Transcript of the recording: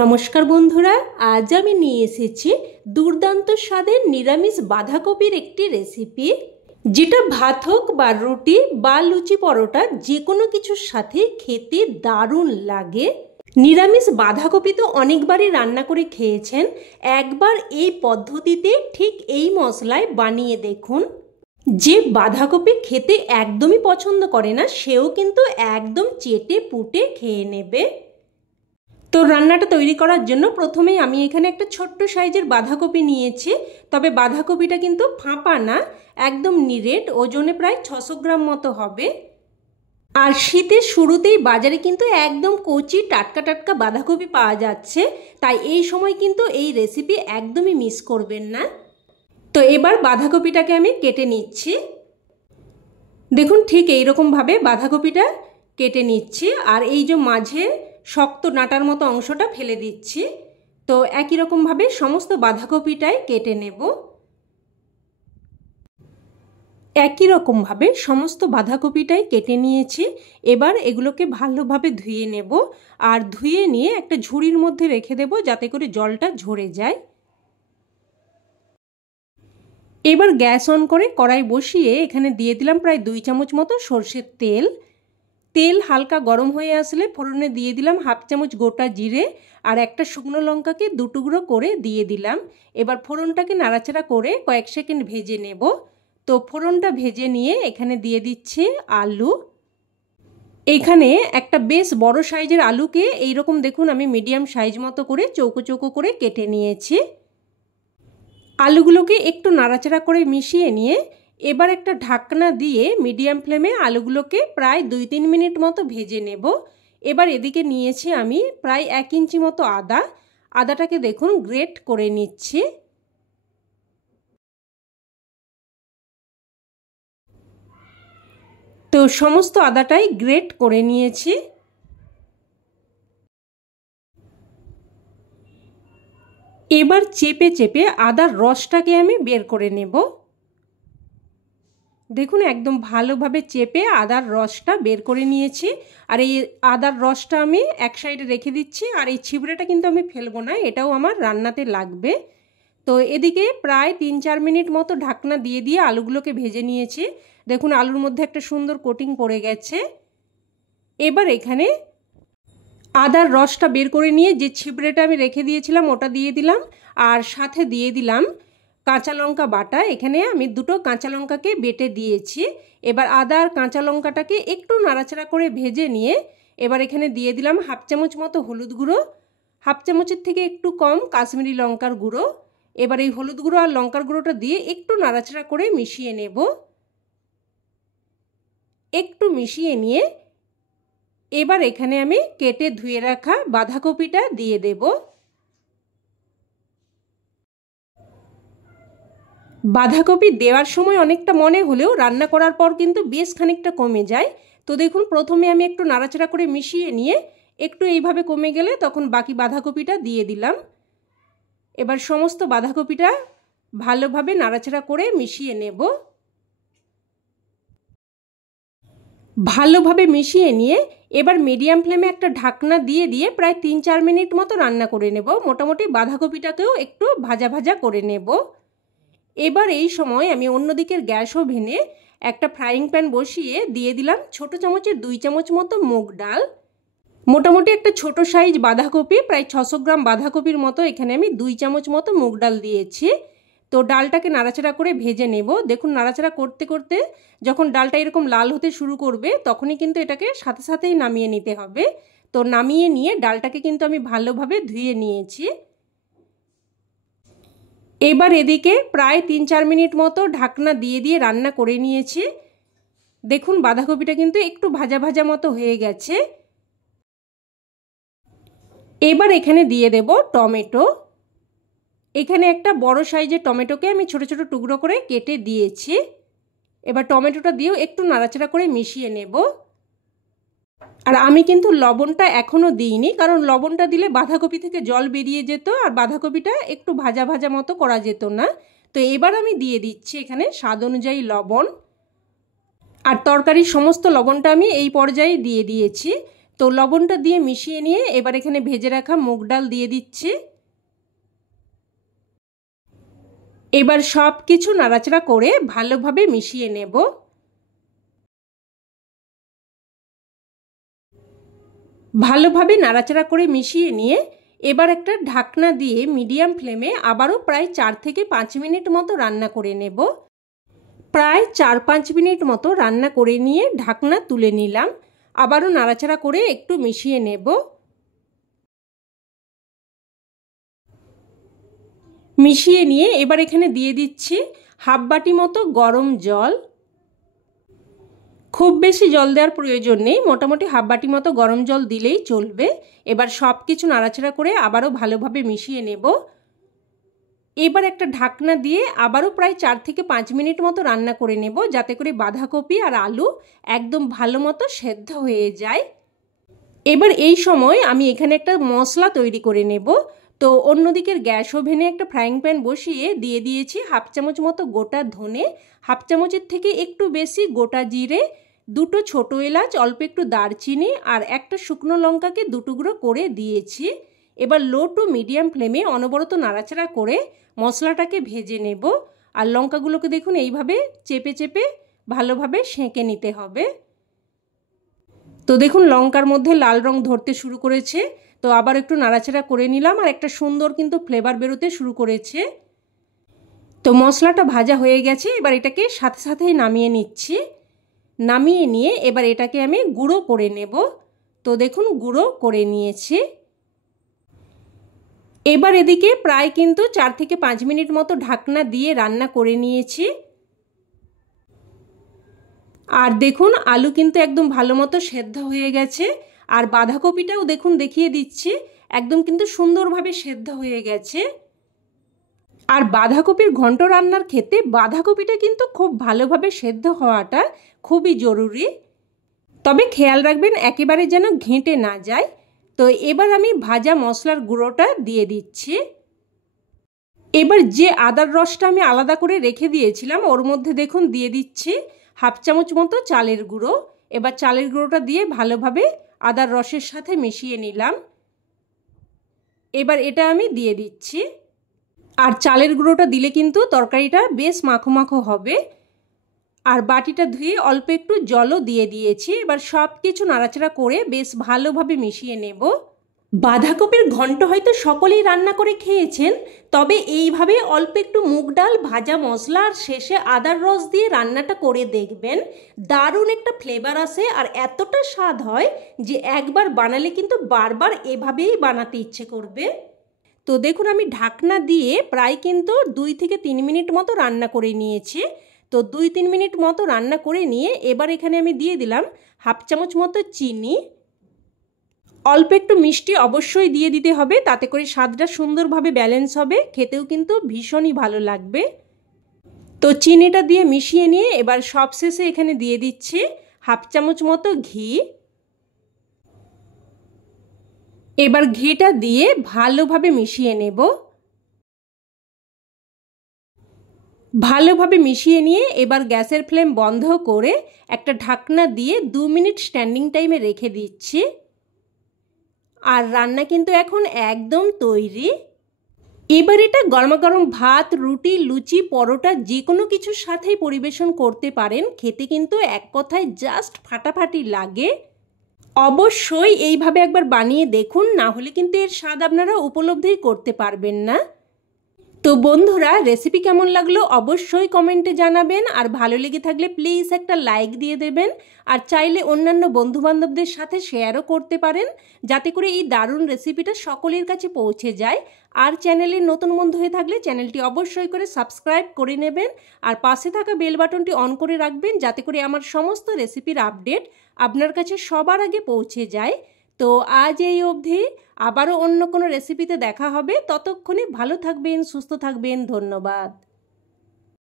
নমস্কার বন্ধুরা, আজ আমি নিয়ে এসেছি দুর্দান্ত স্বাদের নিরামিষ বাঁধাকপির একটি রেসিপি, যেটা ভাত হোক বা রুটি বা লুচি পরোটা যে কোনো কিছুর সাথে খেতে দারুণ লাগে। নিরামিষ বাঁধাকপি তো অনেকবারই রান্না করে খেয়েছেন, একবার এই পদ্ধতিতে ঠিক এই মশলায় বানিয়ে দেখুন। যে বাঁধাকপি খেতে একদমই পছন্দ করে না সেও কিন্তু একদম চেটে পুটে খেয়ে নেবে। তো রান্নাটা তৈরি করার জন্য প্রথমেই আমি এখানে একটা ছোট্ট সাইজের বাঁধাকপি নিয়েছি। তবে বাঁধাকপিটা কিন্তু ফাঁপা না, একদম নিরেট, ওজনে প্রায় 600 গ্রাম মতো হবে। আর শীতের শুরুতেই বাজারে কিন্তু একদম কচি টাটকা টাটকা বাঁধাকপি পাওয়া যাচ্ছে, তাই এই সময় কিন্তু এই রেসিপি একদমই মিস করবেন না। তো এবার বাঁধাকপিটাকে আমি কেটে নিচ্ছি। দেখুন ঠিক এইরকমভাবে বাঁধাকপিটা কেটে নিচ্ছি, আর এই যে মাঝে শক্ত ডাঁটার মতো অংশটা ফেলে দিচ্ছি। তো একই রকমভাবে সমস্ত বাঁধাকপিটাই কেটে নেব। একই রকমভাবে সমস্ত বাঁধাকপিটাই কেটে নিয়েছি। এবার এগুলোকে ভালোভাবে ধুয়ে নেব, আর ধুয়ে নিয়ে একটা ঝুড়ির মধ্যে রেখে দেব যাতে করে জলটা ঝরে যায়। এবার গ্যাস অন করে কড়াই বসিয়ে এখানে দিয়ে দিলাম প্রায় 2 চামচ মতো সর্ষের তেল। তেল হালকা গরম হয়ে আসলে ফোড়নে দিয়ে দিলাম 1/2 চামচ গোটা জিরে, আর একটা শুকনো লঙ্কাকে 2 টুকরো করে দিয়ে দিলাম। এবার ফোড়নটাকে নাড়াচাড়া করে কয়েক সেকেন্ড ভেজে নেব। তো ফোড়নটা ভেজে নিয়ে এখানে দিয়ে দিচ্ছি আলু। এখানে একটা বেশ বড় সাইজের আলুকে এইরকম দেখুন আমি মিডিয়াম সাইজ মতো করে চৌকো চৌকো করে কেটে নিয়েছি। আলুগুলোকে একটু নাড়াচাড়া করে মিশিয়ে নিয়ে এবার একটা ঢাকনা দিয়ে মিডিয়াম ফ্লেমে আলুগুলোকে প্রায় 2-3 মিনিট মতো ভেজে নেব। এবার এদিকে নিয়েছি আমি প্রায় 1 ইঞ্চি মতো আদা। আদাটাকে দেখুন গ্রেট করে নিচ্ছি। তো সমস্ত আদাটাই গ্রেট করে নিয়েছি। এবার চেপে চেপে আদার রসটাকে আমি বের করে নেব। দেখুন একদম ভালোভাবে চেপে আদার রসটা বের করে নিয়েছি। আর এই আদার রসটা আমি এক সাইডে রেখে দিচ্ছি, আর এই ছিবড়েটা কিন্তু আমি ফেলবো না, এটাও আমার রান্নাতে লাগবে। তো এদিকে প্রায় 3-4 মিনিট মতো ঢাকনা দিয়ে দিয়ে আলুগুলোকে ভেজে নিয়েছি। দেখুন আলুর মধ্যে একটা সুন্দর কোটিং পড়ে গেছে। এবার এখানে আদার রসটা বের করে নিয়ে যে ছিবড়েটা আমি রেখে দিয়েছিলাম ওটা দিয়ে দিলাম, আর সাথে দিয়ে দিলাম কাঁচা লঙ্কা বাটা। এখানে আমি 2টো কাঁচা লঙ্কাকে বেটে দিয়েছি। এবার আদা আর কাঁচা লঙ্কাটাকে একটু নাড়াচাড়া করে ভেজে নিয়ে এবার এখানে দিয়ে দিলাম 1/2 চামচ মতো হলুদ গুঁড়ো, 1/2 চামচের থেকে একটু কম কাশ্মীরি লঙ্কার গুঁড়ো। এবার এই হলুদ গুঁড়ো আর লঙ্কার গুঁড়োটা দিয়ে একটু নাড়াচাড়া করে মিশিয়ে নেব। একটু মিশিয়ে নিয়ে এবার এখানে আমি কেটে ধুয়ে রাখা বাঁধাকপিটা দিয়ে দেব। বাঁধাকপি দেওয়ার সময় অনেকটা মনে হলেও রান্না করার পর কিন্তু বেশ খানিকটা কমে যায়। তো দেখুন প্রথমে আমি একটু নাড়াচাড়া করে মিশিয়ে নিয়ে একটু এইভাবে কমে গেলে তখন বাকি বাঁধাকপিটা দিয়ে দিলাম। এবার সমস্ত বাঁধাকপিটা ভালোভাবে নাড়াচাড়া করে মিশিয়ে নেব। ভালোভাবে মিশিয়ে নিয়ে এবার মিডিয়াম ফ্লেমে একটা ঢাকনা দিয়ে দিয়ে প্রায় 3-4 মিনিট মতো রান্না করে নেব। মোটামুটি বাঁধাকপিটাকেও একটু ভাজা ভাজা করে নেব। এবার এই সময় আমি অন্যদিকের গ্যাস ওভেনে একটা ফ্রাইং প্যান বসিয়ে দিয়ে দিলাম ছোট চামচের 2 চামচ মতো মুগ ডাল। মোটামুটি একটা ছোট সাইজ বাঁধাকপি, প্রায় 600 গ্রাম বাঁধাকপির মতো এখানে আমি 2 চামচ মতো মুগ ডাল দিয়েছি। তো ডালটাকে নাড়াচাড়া করে ভেজে নেব। দেখুন নাড়াচাড়া করতে করতে যখন ডালটা এরকম লাল হতে শুরু করবে তখনই কিন্তু এটাকে সাথে সাথেই নামিয়ে নিতে হবে। তো নামিয়ে নিয়ে ডালটাকে কিন্তু আমি ভালোভাবে ধুয়ে নিয়েছি। এবার এদিকে প্রায় 3-4 মিনিট মতো ঢাকনা দিয়ে দিয়ে রান্না করে নিয়েছি। দেখুন বাঁধাকপিটা কিন্তু একটু ভাজা ভাজা মতো হয়ে গেছে। এবার এখানে দিয়ে দেব টমেটো। এখানে একটা বড় সাইজের টমেটোকে আমি ছোট ছোট টুকরো করে কেটে দিয়েছি। এবার টমেটোটা দিয়েও একটু নাড়াচাড়া করে মিশিয়ে নেব। আর আমি কিন্তু লবণটা এখনও দিইনি, কারণ লবণটা দিলে বাঁধাকপি থেকে জল বেরিয়ে যেত আর বাঁধাকপিটা একটু ভাজা ভাজা মতো করা যেত না। তো এবার আমি দিয়ে দিচ্ছি এখানে স্বাদ অনুযায়ী লবণ। আর তরকারির সমস্ত লবণটা আমি এই পর্যায়ে দিয়ে দিয়েছি। তো তো লবণটা দিয়ে মিশিয়ে নিয়ে এবার এখানে ভেজে রাখা মুগ ডাল দিয়ে দিচ্ছি। এবার সব কিছু নাড়াচাড়া করে ভালোভাবে মিশিয়ে নেব। ভালোভাবে নাড়াচাড়া করে মিশিয়ে নিয়ে এবার একটা ঢাকনা দিয়ে মিডিয়াম ফ্লেমে আবারও প্রায় 4 থেকে 5 মিনিট মতো রান্না করে নেব। প্রায় 4-5 মিনিট মতো রান্না করে নিয়ে ঢাকনা তুলে নিলাম। আবারও নাড়াচাড়া করে একটু মিশিয়ে নেব। মিশিয়ে নিয়ে এবার এখানে দিয়ে দিচ্ছি হাফ বাটি মতো গরম জল। খুব বেশি জল দেওয়ার প্রয়োজন নেই, মোটামুটি হাফ বাটি মতো গরম জল দিলেই চলবে। এবার সব কিছু নাড়াচাড়া করে আবারও ভালোভাবে মিশিয়ে নেব। এবার একটা ঢাকনা দিয়ে আবারও প্রায় 4 থেকে 5 মিনিট মতো রান্না করে নেব, যাতে করে বাঁধাকপি আর আলু একদম ভালো মতো সেদ্ধ হয়ে যায়। এবার এই সময় আমি এখানে একটা মশলা তৈরি করে নেব। তো অন্যদিকের গ্যাস ওভেনে একটা ফ্রাইং প্যান বসিয়ে দিয়ে দিয়েছি হাফ চামচ মতো গোটা ধনে, হাফ চামচের থেকে একটু বেশি গোটা জিরে, 2টো ছোট এলাচ, অল্প একটু দারচিনি আর একটা শুকনো লঙ্কাকে 2 টুকরো করে দিয়েছি। এবার লো টু মিডিয়াম ফ্লেমে অনবরত নাড়াচাড়া করে মশলাটাকে ভেজে নেব। আর লঙ্কাগুলোকে দেখুন এইভাবে চেপে চেপে ভালোভাবে সেঁকে নিতে হবে। তো দেখুন লঙ্কার মধ্যে লাল রং ধরতে শুরু করেছে। তো আবার একটু নাড়াচাড়া করে নিলাম আর একটা সুন্দর কিন্তু ফ্লেভার বেরোতে শুরু করেছে। তো মশলাটা ভাজা হয়ে গেছে, এবার এটাকে সাথে সাথেই নামিয়ে নিচ্ছি। নামিয়ে নিয়ে এবার এটাকে আমি গুঁড়ো করে নেব। তো দেখুন গুঁড়ো করে নিয়েছি। এবার এদিকে প্রায় কিন্তু 4 থেকে 5 মিনিট মতো ঢাকনা দিয়ে রান্না করে নিয়েছি। আর দেখুন আলু কিন্তু একদম ভালো মতো সেদ্ধ হয়ে গেছে। আর বাঁধাকপিটাও দেখুন দেখিয়ে দিচ্ছি, একদম কিন্তু সুন্দরভাবে সেদ্ধ হয়ে গেছে। আর বাঁধাকপির ঘন্ট রান্নার ক্ষেত্রে বাঁধাকপিটা কিন্তু খুব ভালোভাবে সেদ্ধ হওয়াটা খুবই জরুরি। তবে খেয়াল রাখবেন একেবারে যেন ঘেঁটে না যায়। তো এবার আমি ভাজা মশলার গুঁড়োটা দিয়ে দিচ্ছি। এবার যে আদার রসটা আমি আলাদা করে রেখে দিয়েছিলাম ওর মধ্যে দেখুন দিয়ে দিচ্ছি হাফ চামচ মতো চালের গুঁড়ো। এবার চালের গুঁড়োটা দিয়ে ভালোভাবে আদার রসের সাথে মিশিয়ে নিলাম। এবার এটা আমি দিয়ে দিচ্ছি। আর চালের গুঁড়োটা দিলে কিন্তু তরকারিটা বেশ মাখো মাখো হবে। আর বাটিটা ধুয়ে অল্প একটু জলও দিয়ে দিয়েছি। এবার সব কিছু নাড়াচাড়া করে বেশ ভালোভাবে মিশিয়ে নেব। বাঁধাকপির ঘন্ট হয়তো সকলেই রান্না করে খেয়েছেন, তবে এইভাবে অল্প একটু মুগ ডাল, ভাজা মশলা আর শেষে আদার রস দিয়ে রান্নাটা করে দেখবেন। দারুণ একটা ফ্লেভার আসে আর এতটা স্বাদ হয় যে একবার বানালে কিন্তু বারবার এভাবেই বানাতে ইচ্ছে করবে। তো দেখুন আমি ঢাকনা দিয়ে প্রায় কিন্তু 2 থেকে 3 মিনিট মতো রান্না করে নিয়েছি। তো 2-3 মিনিট মতো রান্না করে নিয়ে এবার এখানে আমি দিয়ে দিলাম হাফ চামচ মতো চিনি। অল্প একটু মিষ্টি অবশ্যই দিয়ে দিতে হবে, তাতে করে স্বাদটা সুন্দরভাবে ব্যালেন্স হবে, খেতেও কিন্তু ভীষণই ভালো লাগবে। তো চিনিটা দিয়ে মিশিয়ে নিয়ে এবার সবশেষে এখানে দিয়ে দিচ্ছি হাফ চামচ মতো ঘি। এবার ঘিটা দিয়ে ভালোভাবে মিশিয়ে নেব। ভালোভাবে মিশিয়ে নিয়ে এবার গ্যাসের ফ্লেম বন্ধ করে একটা ঢাকনা দিয়ে 2 মিনিট স্ট্যান্ডিং টাইমে রেখে দিচ্ছি। আর রান্না কিন্তু এখন একদম তৈরি। এবার এটা গরমাগরম ভাত, রুটি, লুচি, পরোটা যে কোনো কিছুর সাথেই পরিবেশন করতে পারেন। খেতে কিন্তু এক কথায় জাস্ট ফাটাফাটি লাগে। অবশ্যই এইভাবে একবার বানিয়ে দেখুন, না হলে কিন্তু এর স্বাদ আপনারা উপলব্ধি করতে পারবেন না। তো বন্ধুরা রেসিপি কেমন লাগলো অবশ্যই কমেন্টে জানাবেন। আর ভালো লেগে থাকলে প্লিজ একটা লাইক দিয়ে দেবেন। আর চাইলে অন্যান্য বন্ধুবান্ধবদের সাথে শেয়ারও করতে পারেন, যাতে করে এই দারুণ রেসিপিটা সকলের কাছে পৌঁছে যায়। আর চ্যানেলে নতুন বন্ধু হয়ে থাকলে চ্যানেলটি অবশ্যই করে সাবস্ক্রাইব করে নেবেন। আর পাশে থাকা বেল বাটনটি অন করে রাখবেন, যাতে করে আমার সমস্ত রেসিপির আপডেট আপনার কাছে সবার আগে পৌঁছে যায়। তো আজ এই অবধি, আবারও অন্য কোনো রেসিপিতে দেখা হবে। ততক্ষণে ভালো থাকবেন, সুস্থ থাকবেন। ধন্যবাদ।